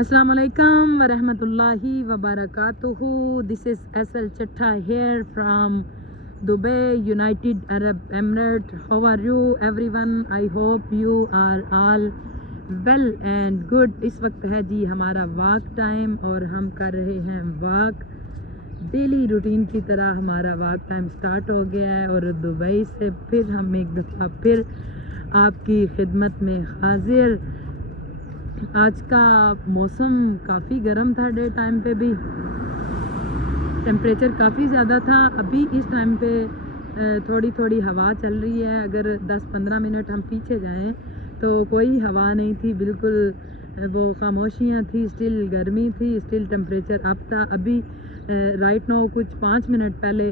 Assalamualaikum warahmatullahi wabarakatuh. This is SL Chatta here from Dubai, United Arab Emirates. How are you everyone? I hope you are all well and good. इस वक्त है जी हमारा walk time और हम कर रहे हैं वॉक। डेली रूटीन की तरह हमारा वॉक टाइम स्टार्ट हो गया है और दुबई से फिर हम एक दफ़ा फिर आपकी खिदमत में हाजिर। आज का मौसम काफ़ी गर्म था, डे टाइम पे भी टेम्परेचर काफ़ी ज़्यादा था। अभी इस टाइम पे थोड़ी थोड़ी हवा चल रही है। अगर 10-15 मिनट हम पीछे जाएं तो कोई हवा नहीं थी, बिल्कुल वो खामोशियाँ थी, स्टिल गर्मी थी, स्टिल टेम्परेचर अप था। अभी राइट नाउ कुछ 5 मिनट पहले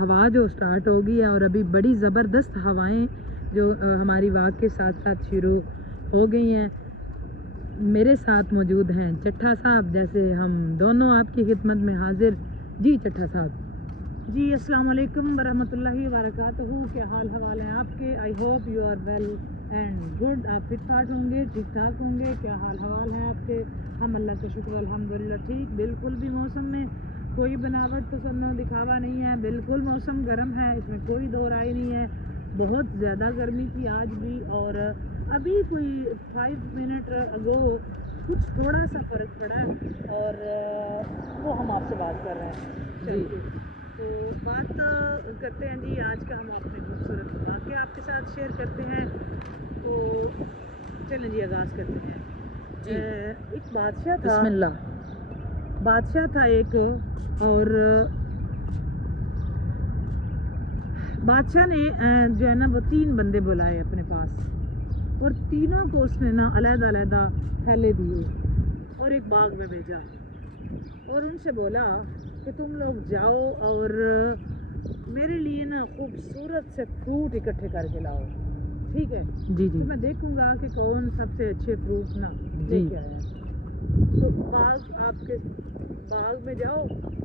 हवा जो स्टार्ट हो गई है और अभी बड़ी ज़बरदस्त हवाएं जो हमारी वॉक के साथ साथ शुरू हो गई हैं। मेरे साथ मौजूद हैं चट्ठा साहब, जैसे हम दोनों आपकी खिदमत में हाजिर। जी चट्ठा साहब। जी अस्सलाम वालेकुम वरहमतुल्लाहि वबरकातुहू। क्या हाल हवाल है आपके? I hope you are well and good. आप फिट फाट होंगे, ठीक ठाक होंगे। क्या हाल हवाल है आपके? हम अल्लाह का शुक्र अल्हम्दुलिल्लाह ठीक। बिल्कुल भी मौसम में कोई बनावट तो सन्ना दिखावा नहीं है। बिल्कुल मौसम गर्म है, इसमें कोई दो राय नहीं है। बहुत ज़्यादा गर्मी थी आज भी और अभी कोई 5 मिनट अगो कुछ थोड़ा सा फ़र्क पड़ा है और वो हम आपसे बात कर रहे हैं। चलिए तो बात करते हैं जी। आज का हम अपने खूबसूरत वाक़े आपके साथ शेयर करते हैं। तो चलें जी आगाज़ करते हैं जी। एक बादशाह था, बिस्मिल्लाह। बादशाह था एक, और बादशाह ने जो है ना वो 3 बंदे बुलाए अपने पास और तीनों को उसने ना अलग-अलग थैले दिए और एक बाग में भेजा और उनसे बोला कि तुम लोग जाओ और मेरे लिए ना खूबसूरत से फ्रूट इकट्ठे करके लाओ, ठीक है? जी जी। तो मैं देखूंगा कि कौन सबसे अच्छे फ्रूट ना लेके आया। तो आपके बाग में जाओ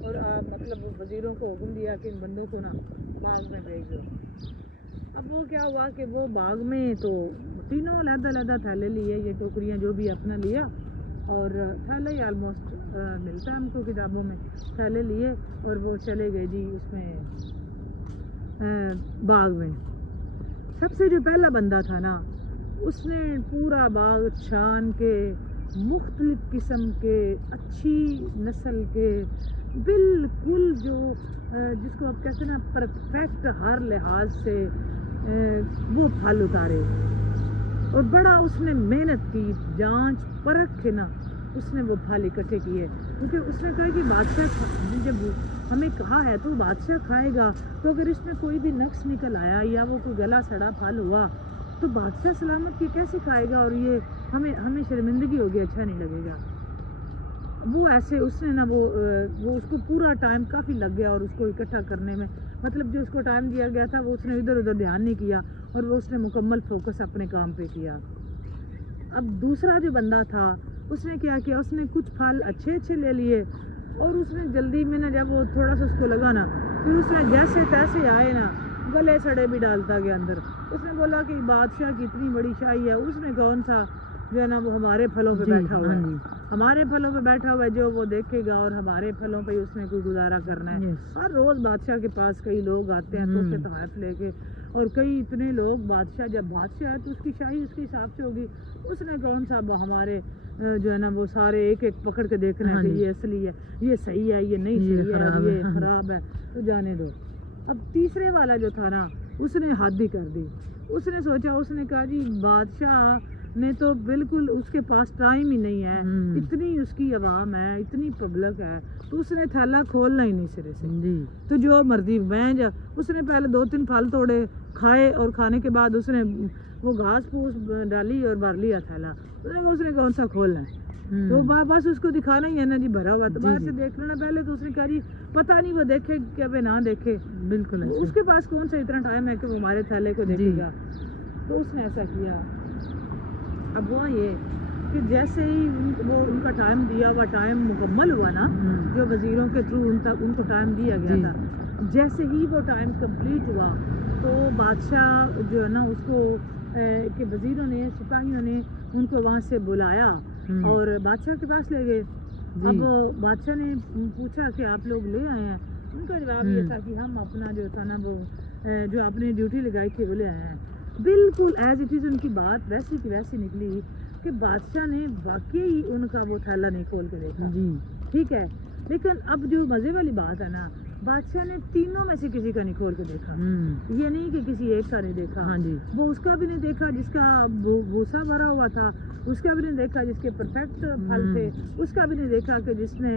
और आप मतलब वज़ीरों को हुक्म दिया कि इन बंदों को ना बाग में भेजो। अब वो क्या हुआ कि वो बाग में तो तीनों अलग-अलग थैले लिए, ये टोकरियाँ जो भी अपना लिया और थैले ही ऑलमोस्ट मिलता है हमको किताबों में, थैले लिए और वो चले गए जी उसमें बाग में। सबसे जो पहला बंदा था ना उसने पूरा बाग छान के मुख्तलिफ किस्म के अच्छी नस्ल के बिल्कुल जो जिसको आप कहते हैं ना परफेक्ट हर लिहाज से वो फल उतारे और बड़ा उसने मेहनत की, जांच परख के ना उसने वो फल इकट्ठे किए। क्योंकि उसने कहा कि बादशाह जब हमें कहा है तो बादशाह खाएगा, तो अगर इसमें कोई भी नक्स निकल आया या वो कोई गला सड़ा फल हुआ तो बादशाह सलामत के कैसे खाएगा और ये हमें शर्मिंदगी होगी, अच्छा नहीं लगेगा। वो ऐसे उसने ना वो उसको पूरा टाइम काफ़ी लग गया और उसको इकट्ठा करने में, मतलब जो उसको टाइम दिया गया था वो उसने इधर उधर ध्यान नहीं किया और वो उसने मुकम्मल फोकस अपने काम पे किया। अब दूसरा जो बंदा था उसने क्या किया, उसने कुछ फल अच्छे ले लिए और उसने जल्दी में ना जब वो थोड़ा सा उसको लगा ना फिर उसने जैसे तैसे आए ना गले सड़े भी डालता गया अंदर। उसने बोला कि बादशाह की इतनी बड़ी शाही है, उसमें कौन सा जो है ना वो हमारे फलों पे बैठा हुआ है, हमारे फलों पे बैठा हुआ है जो वो देखेगा और हमारे फलों पे उसने कोई गुजारा करना है। हर रोज़ बादशाह के पास कई लोग आते हैं तो उससे तहफ़ लेके, और कई इतने लोग, बादशाह जब बादशाह है तो उसकी शाही उसके हिसाब से होगी। उसने कौन सा हमारे जो है ना वो सारे एक एक पकड़ के देखना है कि ये असली है, ये सही है, ये नहीं सही है, ये ख़राब है, तो जाने दो। अब तीसरे वाला जो था ना उसने हद ही कर दी। उसने सोचा, उसने कहा जी बादशाह ने तो बिल्कुल उसके पास टाइम ही नहीं है, इतनी उसकी आवाम है, इतनी पब्लिक है, तो उसने थैला खोलना ही नहीं सिरे से जी। तो जो मर्जी वह उसने पहले 2-3 फल तोड़े, खाए और खाने के बाद उसने वो घास फूस डाली और भर लिया थैला। उसने कौन सा खोलना है, तो बस उसको दिखाना ही है ना जी भरा हुआ, तो बाहर से देख लेना पहले। तो उसने कहा जी पता नहीं वो देखे क्या वे ना देखे, बिल्कुल उसके पास कौन सा इतना टाइम है कि वो हमारे थैले को देखेगा। तो उसने ऐसा किया। अब हुआ ये कि जैसे ही वो उनका टाइम दिया हुआ टाइम मुकम्मल हुआ ना, जो वज़ीरों के थ्रू उनको टाइम दिया गया था, जैसे ही वो टाइम कंप्लीट हुआ तो बादशाह जो है ना उसको के वज़ीरों ने, सिपाहियों ने उनको वहाँ से बुलाया और बादशाह के पास ले गए। जी। अब बादशाह ने पूछा कि आप लोग ले आए हैं। उनका जवाब ये था कि हम अपना जो था ना वो जो आपने ड्यूटी लगाई थी वो ले आए हैं। बिल्कुल एज इट इज़ उनकी बात वैसी की वैसी निकली कि बादशाह ने वाकई उनका वो थैला नहीं खोल के देखा। जी। ठीक है, लेकिन अब जो मज़े वाली बात है ना, बादशाह ने तीनों में से किसी का नहीं खोल के देखा। ये नहीं कि किसी एक का नहीं देखा। हाँ जी। वो उसका भी नहीं देखा जिसका भूसा भरा हुआ था, उसका भी नहीं देखा जिसके परफेक्ट फल थे, उसका भी नहीं देखा कि जिसने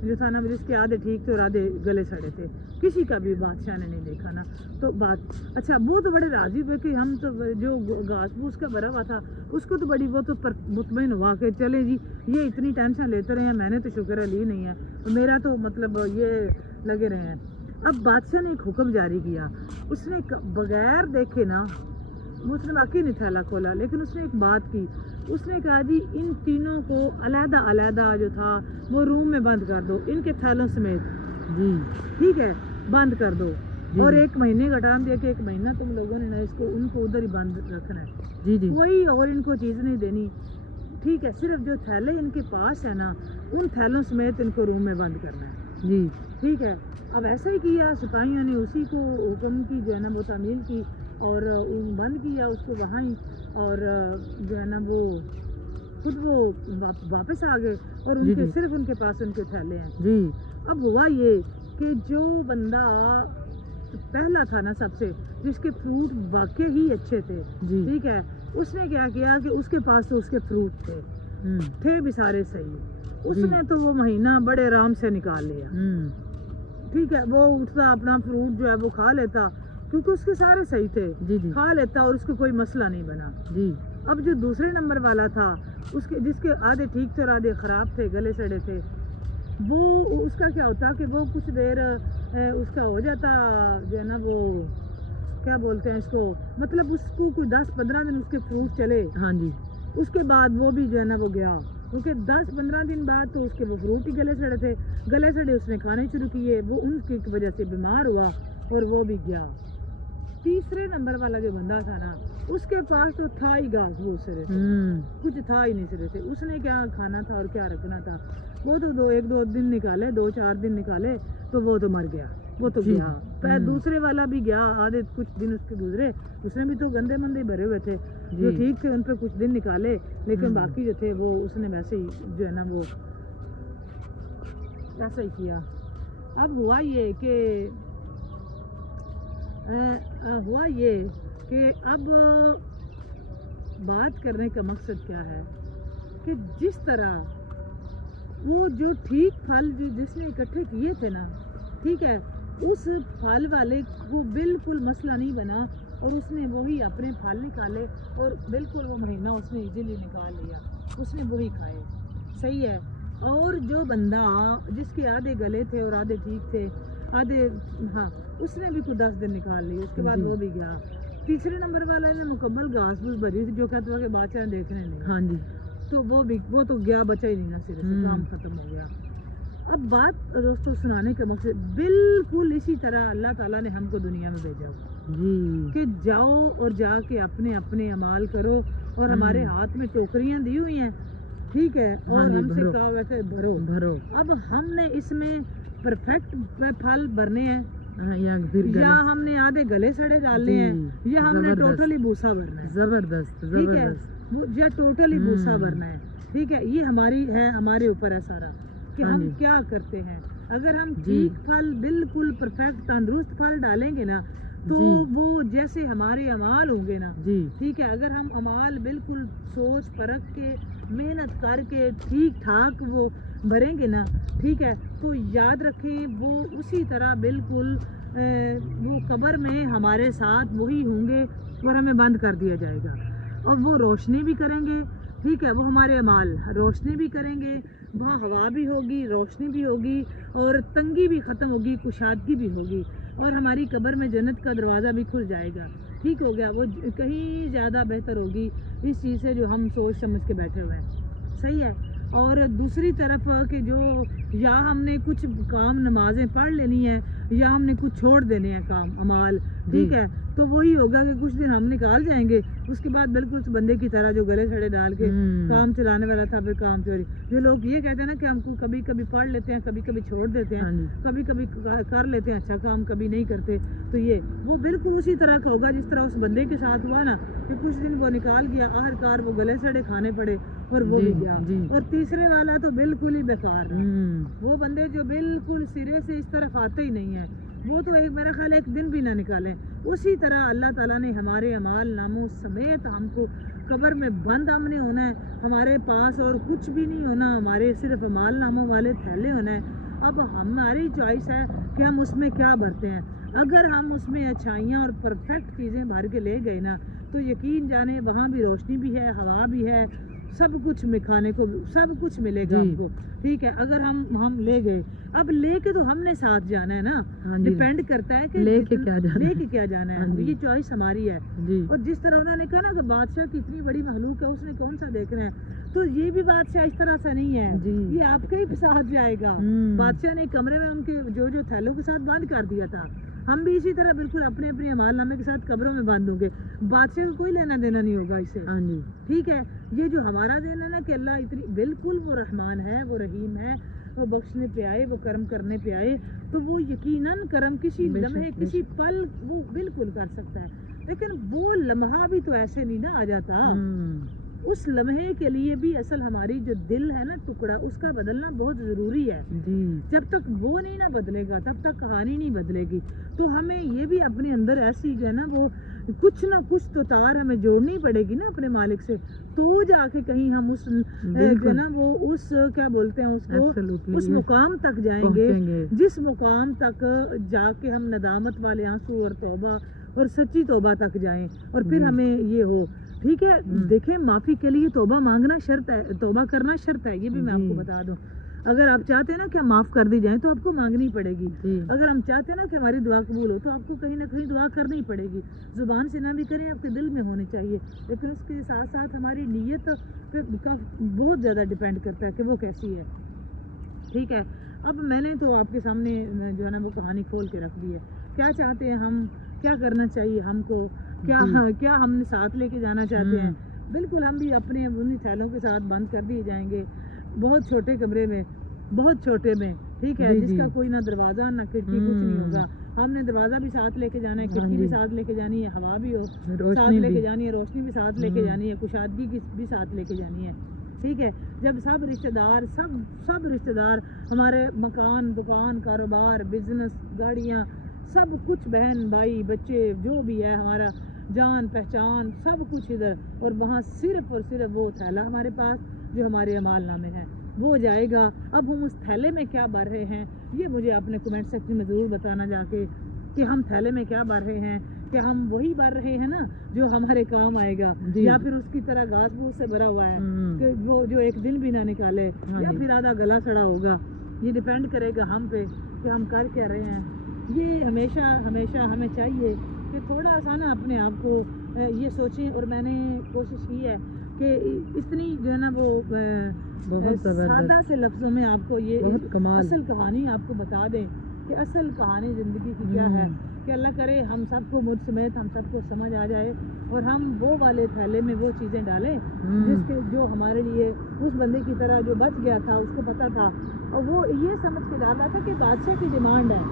जो था ना जिसके आधे ठीक थे और आधे गले सड़े थे। किसी का भी बादशाह ने नहीं देखा ना। तो बात अच्छा, वो तो बड़े राजी हुए कि हम तो जो घास फूस का भरा हुआ था उसको तो बड़ी वो तो मुतमईन हुआ कि चले जी, ये इतनी टेंशन लेते रहे हैं, मैंने तो शुक्र ली नहीं है, मेरा तो मतलब ये लगे रहे हैं। अब बादशाह ने एक हुक्म जारी किया। उसने बगैर देखे ना, उसने वाकई नहीं थैला खोला, लेकिन उसने एक बात की। उसने कहा जी इन तीनों को अलहदा अलहदा जो था वो रूम में बंद कर दो, इनके थैलों समेत। जी। ठीक है, बंद कर दो। जी। और 1 महीने का टाइम दिया कि 1 महीना तुम लोगों ने ना इसको उनको उधर ही बंद रखना है। जी। जी। कोई और इनको चीज़ नहीं देनी। ठीक है, सिर्फ जो थैले इनके पास है ना उन थैलों समेत इनको रूम में बंद करना है। जी। ठीक है, अब ऐसा ही किया। सिपाहियों ने उसी को हुक्म की जो है ना वो तामील की और बंद किया उसको वहाँ ही, और जो है ना वो खुद वो वापस आ गए और जी। उनके जी। सिर्फ उनके पास उनके थैले हैं। जी। अब हुआ ये कि जो बंदा पहला था ना सबसे, जिसके फ्रूट वाकई ही अच्छे थे, जी। ठीक है, उसने क्या किया कि उसके पास तो उसके फ्रूट थे भी सारे सही। उसने तो वो महीना बड़े आराम से निकाल लिया। ठीक है, वो उठता अपना फ्रूट जो है वो खा लेता क्योंकि उसके सारे सही थे। जी। जी। खा लेता और उसको कोई मसला नहीं बना। जी। अब जो दूसरे नंबर वाला था उसके जिसके आधे ठीक थे और आधे ख़राब थे, गले सड़े थे, वो उसका क्या होता कि वो कुछ देर उसका हो जाता जो है ना वो क्या बोलते हैं इसको, मतलब उसको कोई 10-15 दिन उसके फ्रूट चले। हाँ जी। उसके बाद वो भी जो है ना वो गया, क्योंकि 10-15 दिन बाद तो उसके वो फ्रूट ही गले सड़े थे। गले सड़े उसने खाने शुरू किए, वो उनकी वजह से बीमार हुआ और वो भी गया। तीसरे नंबर वाला जो बंदा था ना उसके पास तो था ही घास फूस सिरे से, कुछ था ही नहीं सिरे से। उसने क्या खाना था और क्या रखना था, वो तो 1-2 दिन निकाले, 2-4 दिन निकाले तो वो तो मर गया, वो तो गया। फिर दूसरे वाला भी गया, आधे कुछ दिन उसके गुजरे, उसने भी तो गंदे मंदे भरे हुए थे। जो ठीक थे उन पर कुछ दिन निकाले, लेकिन बाकी जो थे वो उसने वैसे ही जो है ना वो ऐसा ही किया। अब हुआ ये कि अब बात करने का मकसद क्या है कि जिस तरह वो जो ठीक फल जिसने इकट्ठे किए थे ना, ठीक है, उस फल वाले को बिल्कुल मसला नहीं बना और उसने वही अपने फल निकाले और बिल्कुल वो महीना उसने इजीली निकाल लिया, उसने वही खाए। सही है। और जो बंदा जिसके आधे गले थे और आधे ठीक थे, आधे हाँ, उसने भी कुछ 10 दिन निकाल लिए, उसके बाद वो भी गया। तीसरे नंबर वाला ने मुकम्मल घास फूस भरी थी, जो कहता था कि बादशाह देखने नहीं। हाँ जी। तो वो तो गया, बचा ही नहीं ना, सिरे से काम खत्म हो गया। अब बात दोस्तों सुनाने का मकसद बिल्कुल इसी तरह अल्लाह ताला ने हमको दुनिया में भेजा जी कि जाओ और जाके अपने अपने अमाल करो, और हमारे हाथ में टोकरियां दी हुई हैं, ठीक है, और हमसे कहा हुआ है भरो। अब हमने इसमें परफेक्ट फल भरने हैं या हमने आधे गले सड़े डालने हैं या हमने टोटली भूसा भरना है। जबरदस्त, ठीक है, या टोटली भूसा भरना है। ठीक है, ये हमारे ऊपर है सारा कि हम क्या करते हैं। अगर हम ठीक फल बिल्कुल परफेक्ट तंदुरुस्त फल डालेंगे ना तो वो जैसे हमारे अमाल होंगे ना, ठीक है, अगर हम अमाल बिल्कुल सोच परख के मेहनत करके ठीक ठाक वो भरेंगे ना, ठीक है, तो याद रखें वो उसी तरह बिल्कुल वो कब्र में हमारे साथ वही होंगे और हमें बंद कर दिया जाएगा। और वो रोशनी भी करेंगे, ठीक है, वो हमारे अमाल रोशनी भी करेंगे, वहाँ हवा भी होगी, रोशनी भी होगी और तंगी भी ख़त्म होगी, कुशादगी भी होगी और हमारी कब्र में जन्नत का दरवाज़ा भी खुल जाएगा। ठीक हो गया, वो कहीं ज़्यादा बेहतर होगी इस चीज़ से जो हम सोच समझ के बैठे हुए हैं। सही है। और दूसरी तरफ कि जो या हमने कुछ काम नमाजें पढ़ लेनी है या हमने कुछ छोड़ देने हैं काम अमाल, ठीक है, तो वही होगा कि कुछ दिन हम निकाल जाएंगे, उसके बाद बिल्कुल उस बंदे की तरह जो गले सड़े डाल के काम चलाने वाला था, फिर काम चोरी। जो लोग ये कहते हैं ना कि हमको कभी कभी पढ़ लेते हैं, कभी कभी छोड़ देते हैं, कभी कभी कर लेते हैं अच्छा काम, कभी नहीं करते, तो ये वो बिल्कुल उसी तरह का होगा जिस तरह उस बंदे के साथ हुआ ना कि कुछ दिन वो निकाल गया, आखिरकार वो गले सड़े खाने पड़े और वो भी गया। और तीसरे वाला तो बिल्कुल ही बेकार, वो बंदे जो बिल्कुल सिरे से इस तरफ आते ही नहीं है, वो तो एक मेरा ख्याल एक दिन भी ना निकालें। उसी तरह अल्लाह ताला ने हमारे अमाल नामों समेत हमको कब्र में बंद हमने होना है, हमारे पास और कुछ भी नहीं होना, हमारे सिर्फ अमाल नामों वाले थैले होना है। अब हमारी चॉइस है कि हम उसमें क्या भरते हैं। अगर हम उसमें अच्छाइयाँ और परफेक्ट चीज़ें भर के ले गए ना, तो यकीन जाने वहाँ भी रोशनी भी है, हवा भी है, सब कुछ में खाने को सब कुछ मिलेगा हमको, ठीक है। अगर हम ले गए, अब लेके तो हमने साथ जाना है ना, डिपेंड करता है कि लेके क्या जाना है, ये चॉइस हमारी है। और जिस तरह उन्होंने कहा ना कि बादशाह की इतनी बड़ी महलूक है, उसने कौन सा देखना है, तो ये भी बादशाह इस तरह से नहीं है, ये आपके ही साथ जाएगा। बादशाह ने कमरे में उनके जो थैलों के साथ बंद कर दिया था, हम भी इसी तरह बिल्कुल अपने अपने अमालनामे के साथ कब्रों में बंद होंगे, बादशाह को कोई लेना देना नहीं होगा इससे, ठीक है। ये जो हमारा देना है ना कि अल्लाह इतनी बिल्कुल वो रहमान है, वो रहीम है, वो बख्शने पे आए, वो कर्म करने पे आए, तो वो यकीनन कर्म किसी लम्हे किसी पल वो बिल्कुल कर सकता है, लेकिन वो लम्हा भी तो ऐसे नहीं ना आ जाता। उस लम्हे के लिए भी असल हमारी जो दिल है ना टुकड़ा, उसका बदलना बहुत ज़रूरी है। जब तक वो नहीं ना बदलेगा तब तक कहानी नहीं बदलेगी। तो हमें ये भी अपने अंदर ऐसी जो है ना वो कुछ ना कुछ तो तार हमें जोड़नी पड़ेगी ना अपने मालिक से, तो जाके कहीं हम उस जो ना वो उस क्या बोलते हैं उसको उस मुकाम तक जाएंगे जिस मुकाम तक जाके हम नदामत वाले आंसू और तौबा और सच्ची तौबा तक जाएं, और फिर हमें ये हो, ठीक है। देखें, माफ़ी के लिए तौबा मांगना शर्त है, तौबा करना शर्त है, ये भी मैं आपको बता दूं। अगर आप चाहते हैं ना कि माफ़ कर दी जाए तो आपको मांगनी पड़ेगी। अगर हम चाहते हैं ना कि हमारी दुआ कबूल हो तो आपको कहीं ना कहीं दुआ करनी पड़ेगी। ज़ुबान से ना भी करें, आपके दिल में होनी चाहिए, लेकिन उसके साथ साथ हमारी नीयत का बहुत ज़्यादा डिपेंड करता है कि वो कैसी है, ठीक है। अब मैंने तो आपके सामने जो है ना वो कहानी खोल के रख दी है। क्या चाहते हैं हम, क्या करना चाहिए हमको, क्या हम साथ लेके जाना चाहते हैं। बिल्कुल हम भी अपने उन्हीं थैलों के साथ बंद कर दिए जाएंगे, बहुत छोटे कमरे में, बहुत छोटे में, ठीक है, जिसका कोई ना दरवाज़ा ना खिड़की, कुछ नहीं होगा। हमने दरवाज़ा भी साथ लेके जाना है, खिड़की भी साथ लेके जानी है, हवा भी हो साथ लेके जानी है, रोशनी भी साथ लेके जानी है, कुशादगी की भी साथ लेके जानी है, ठीक है। जब सब रिश्तेदार सब रिश्तेदार हमारे मकान, दुकान, कारोबार, बिजनेस, गाड़ियाँ, सब कुछ, बहन भाई बच्चे जो भी है, हमारा जान पहचान सब कुछ इधर, और वहाँ सिर्फ और सिर्फ वो थैला हमारे पास जो हमारे अमाल नामे है वो जाएगा। अब हम उस थैले में क्या भर रहे हैं, ये मुझे अपने कमेंट सेक्शन में ज़रूर बताना जाके कि हम थैले में क्या भर रहे हैं, कि हम वही भर रहे हैं ना जो हमारे काम आएगा, या फिर उसकी तरह घास फूस से भरा हुआ है कि वो जो एक दिन भी ना निकाले, या फिर आधा गला सड़ा होगा। ये डिपेंड करेगा हम पे कि हम कर क्या रहे हैं। ये हमेशा हमेशा हमें चाहिए कि थोड़ा सा ना अपने आप को ये सोचें, और मैंने कोशिश की है कि इतनी जो है ना वो सादा से लफ्ज़ों में आपको ये असल कहानी आपको बता दें कि असल कहानी ज़िंदगी की क्या है, कि अल्लाह करे हम सबको, मुझ समेत हम सबको समझ आ जाए, और हम वो वाले थैले में वो चीज़ें डालें जिसके जो हमारे लिए उस बंदे की तरह जो बच गया था, उसको पता था, और वो ये समझ के डाल रहा था कि बादशाह की डिमांड है,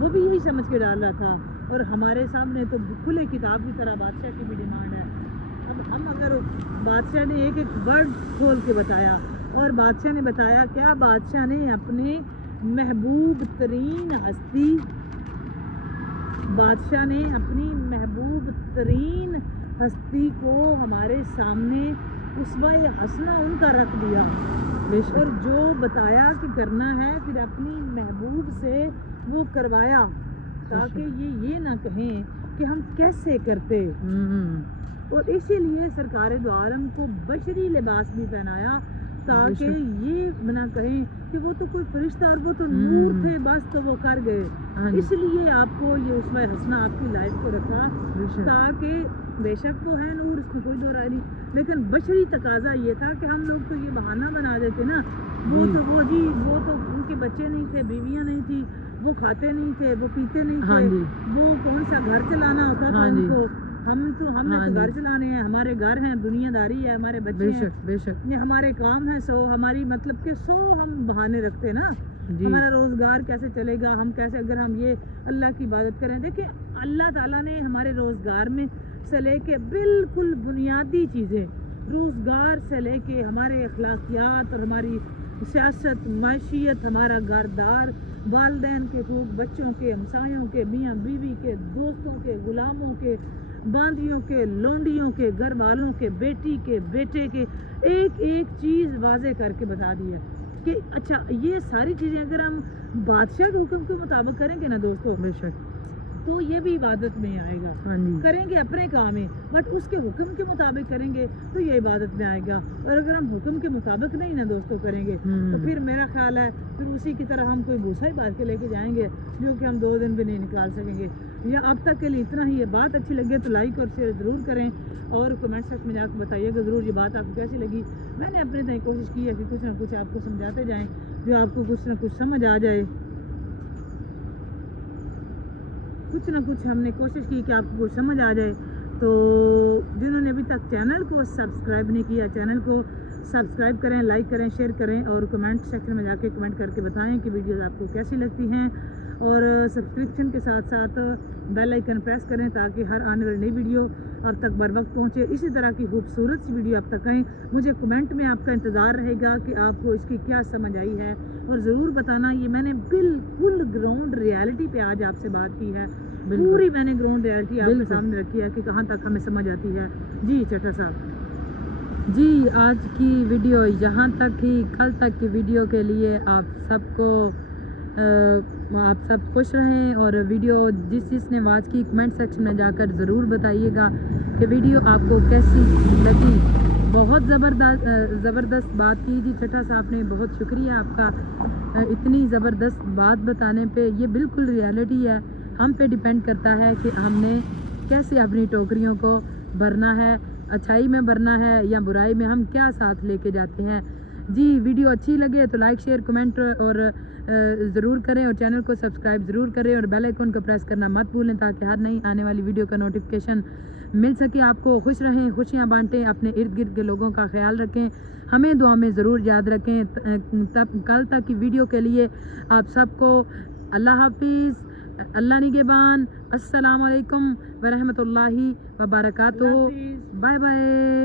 वो भी यही समझ के डाल रहा था, और हमारे सामने तो खुले किताब की तरह बादशाह की भी डिमांड है। अब हम अगर बादशाह ने एक एक वर्ड खोल के बताया, और बादशाह ने बताया क्या, बादशाह ने अपने महबूब तरीन हस्ती, बादशाह ने अपनी महबूब तरीन हस्ती को हमारे सामने उसवाए हसना उनका रख दिया, और जो बताया कि करना है फिर अपनी महबूब से वो करवाया, ताकि ये ना कहें कि हम कैसे करते। और इसीलिए सरकार दो आलम को बशरी लिबास भी पहनाया, ताकि ये ना कहें कि वो तो कोई फरिश्ता और वो तो नूर थे बस तो वो कर गए। इसलिए आपको ये उसमें हंसना आपकी लाइफ को रखा, ताकि बेशक वो है नूर, इसमें कोई दो राय नहीं, लेकिन बशरी तकाजा ये था कि हम लोग तो ये बहाना बना देते ना, वो तो उनके बच्चे नहीं थे, बीवियां नहीं थी, वो खाते नहीं थे, वो पीते नहीं हाँ थे, जी। वो कौन सा घर चलाना होता था हाँ जी। उनको। हमने हाँ तो जी। घर चलाने हैं, हमारे घर हैं, दुनियादारी है, हमारे बच्चे हैं, बेशक बेशक ये हमारे काम है। सो हमारी मतलब के सो हम बहाने रखते हैं ना, जी। हमारा रोजगार कैसे चलेगा, हम कैसे, अगर हम ये अल्लाह की इबादत करें। देखिए अल्लाह ताला ने हमारे रोजगार में से लेके बिल्कुल बुनियादी चीज़ें, रोजगार से लेके हमारे अखलाकियात और हमारी सियासत, मैशियत, हमारा घरदार, वालदैन के हकूक़, बच्चों के, हमसायों के, मियाँ बीवी के, दोस्तों के, गुलामों के, बांदियों के, लोंडियों के, घर वालों के, बेटी के, बेटे के, एक एक चीज़ वाजे करके बता दिया कि अच्छा ये सारी चीज़ें अगर हम बादशाह के हुक्म के मुताबिक करेंगे ना दोस्तों, बेशक तो ये भी इबादत में आएगा। हाँ जी। करेंगे अपने काम में, बट उसके हुक्म के मुताबिक करेंगे तो ये इबादत में आएगा। और अगर हम हुक्म के मुताबिक नहीं ना दोस्तों करेंगे तो फिर मेरा ख्याल है फिर उसी की तरह हम कोई भूसा ही बात के लेके जाएंगे जो कि हम 2 दिन भी नहीं निकाल सकेंगे। या अब तक के लिए इतना ही। ये बात अच्छी लगे तो लाइक और शेयर ज़रूर करें और कमेंट सेक्शन में जाकर बताइएगा ज़रूर ये बात आपको कैसी लगी। मैंने अपने तक कोशिश की है कि कुछ ना कुछ आपको समझाते जाएँ, जो आपको कुछ ना कुछ समझ आ जाए। कुछ ना कुछ हमने कोशिश की कि आपको कुछ समझ आ जाए। तो जिन्होंने अभी तक चैनल को सब्सक्राइब नहीं किया, चैनल को सब्सक्राइब करें, लाइक करें, शेयर करें और कमेंट सेक्शन में जाके कमेंट करके बताएं कि वीडियोस आपको कैसी लगती हैं। और सब्सक्रिप्शन के साथ साथ बेल आइकन प्रेस करें ताकि हर आने वाली नई वीडियो अब तक बर वक्त पहुँचे। इसी तरह की खूबसूरत सी वीडियो अब तक आएँ। मुझे कमेंट में आपका इंतज़ार रहेगा कि आपको इसकी क्या समझ आई है और ज़रूर बताना। ये मैंने बिल्कुल ग्राउंड रियलिटी पे आज आपसे बात की है, पूरी मैंने ग्राउंड रियलिटी आपके सामने रखी है कि कहाँ तक हमें समझ आती है। जी चटर साहब जी, आज की वीडियो यहाँ तक ही। कल तक की वीडियो के लिए आप सब खुश रहें और वीडियो जिसने वॉच की कमेंट सेक्शन में जाकर ज़रूर बताइएगा कि वीडियो आपको कैसी लगी। बहुत ज़बरदस्त बात की जी छठा साहब ने, बहुत शुक्रिया आपका इतनी ज़बरदस्त बात बताने पे। ये बिल्कुल रियलिटी है, हम पे डिपेंड करता है कि हमने कैसे अपनी टोकरियों को भरना है, अच्छाई में भरना है या बुराई में, हम क्या साथ लेके जाते हैं। जी वीडियो अच्छी लगे तो लाइक शेयर कमेंट और ज़रूर करें और चैनल को सब्सक्राइब ज़रूर करें और बेल आइकन को प्रेस करना मत भूलें ताकि हर नई आने वाली वीडियो का नोटिफिकेशन मिल सके आपको। खुश रहें, खुशियाँ बांटें, अपने इर्द गिर्द के लोगों का ख्याल रखें, हमें दुआ में ज़रूर याद रखें। तब कल तक की वीडियो के लिए आप सबको अल्लाह हाफिज़, अल्लाह निगहबान, अस्सलाम वालेकुम व रहमतुल्लाहि व बरकातुहू। Bye bye.